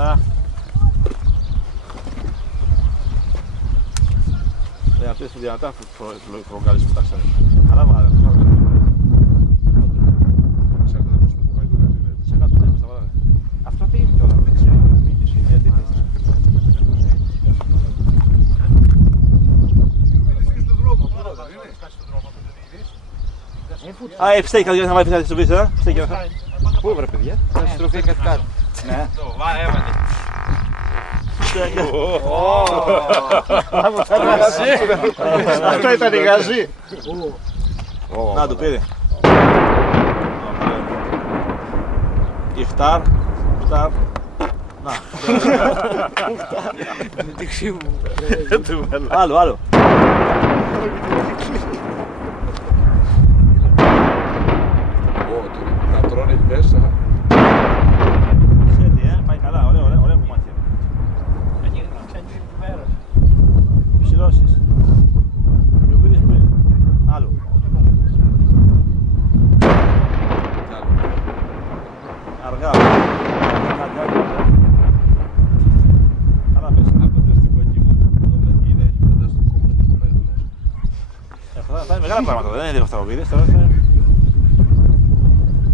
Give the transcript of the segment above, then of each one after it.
Καλά. Αυτές είναι δυνατά προκάλεσε που τα ξέρετε. Αλλά βάλε. Αυτό τι είναι τώρα, δεν ξέρω. Α, φταίει κάτι να μάθει να στο πίσω, φταίει. Πού βρε παιδιά, θα στροφεί κάτι κάτω. Ναι. Αυτό ήταν η γαζή. Να το πήρε. Ιφτάρ. Να. Άλλο. Να τρώνε μέσα. Πάει καλά, ωραία κομμάτια. Ψηλώσεις. Οι οβίδες που είναι. Άλλο. Αργά. Καλά πες. Άκοντας την παγίμα. Είναι φανταστικό κόμμα που θα μένουν. Θα είναι μεγάλα πράγματα, δεν είναι αυτά οβίδες.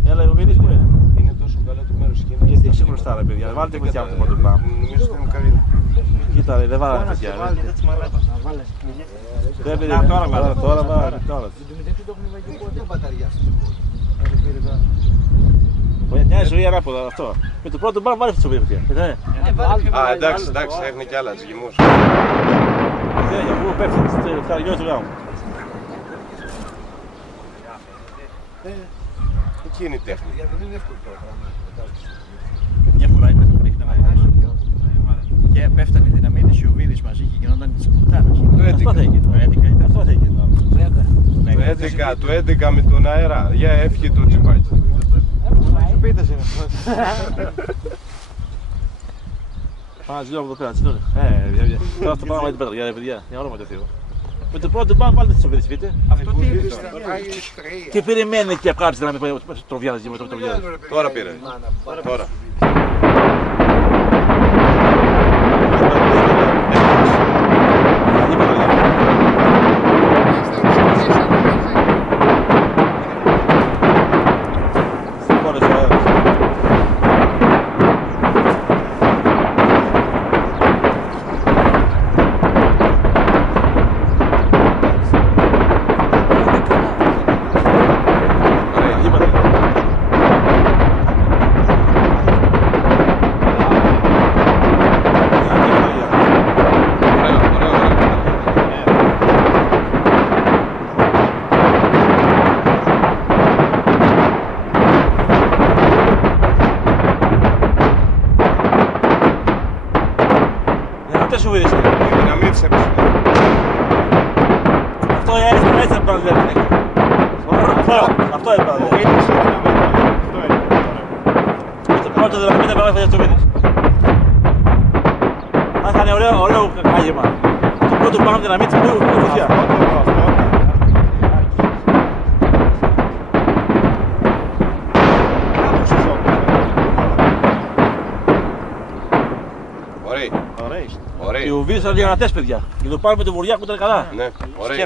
Έλα οι οβίδες που είναι. Είναι τόσο καλά το μέρος και είναι. Γιατί εσύ μπροστά ρε παιδιά, βάλτε κουτιά από το πρώτο πράγμα. Νομίζω ότι είναι καλή. Κοίτα ρε, δεν βάλανε παιδιά. Τώρα βάλανε. Μια ζωή ανάποδα αυτό. Με το πρώτο μπαμ βάλε αυτό το παιδιά. Α, εντάξει, έχουν κι άλλα τζιγμούς. Για πού πέφτει στο χαριό του γάμου. Εκεί είναι η τέχνη. Μια φορά ήταν που ρίχναμε και πέφτανε δυναμίτες οι οβίδες μαζί και γινόταν της πουτάνας. Αυτό θα έγινε. Αυτό θα έγινε. Το 11 με τον αέρα. Για έφυγε το τσιπάκι. Σου πίτας είναι αυτό. Πάμε να ζηλώ από εδώ πέρα, τσινόνε. Τώρα αυτό πάμε με την πέτρα, παιδιά, για όνομα του Θεού. Με το πρώτο πάμε πάλι τις οβίδες, πείτε. Αυτό τι είναι. Και περιμένει και απ' να με τροβιάζει με το τροβιάζει. Τώρα πήρε. Τώρα. Αυτές οβίδες είναι. Η δυναμίτης έπαιξε. Αυτό έτσι θα πρέπει να βλέπετε. Αυτό έπρεπε να βλέπετε. Το πρώτο δυναμίτη θα πρέπει να το οβίδες. Αν θα είναι ωραίο κάγεμα. Το πρώτο πάνω δυναμίτη θα είναι φωτιά. Ωραία. Οι οβίδες ήταν διαγρατές παιδιά. Και το πάρουμε το βοριά που ήταν καλά. Ναι, ωραία.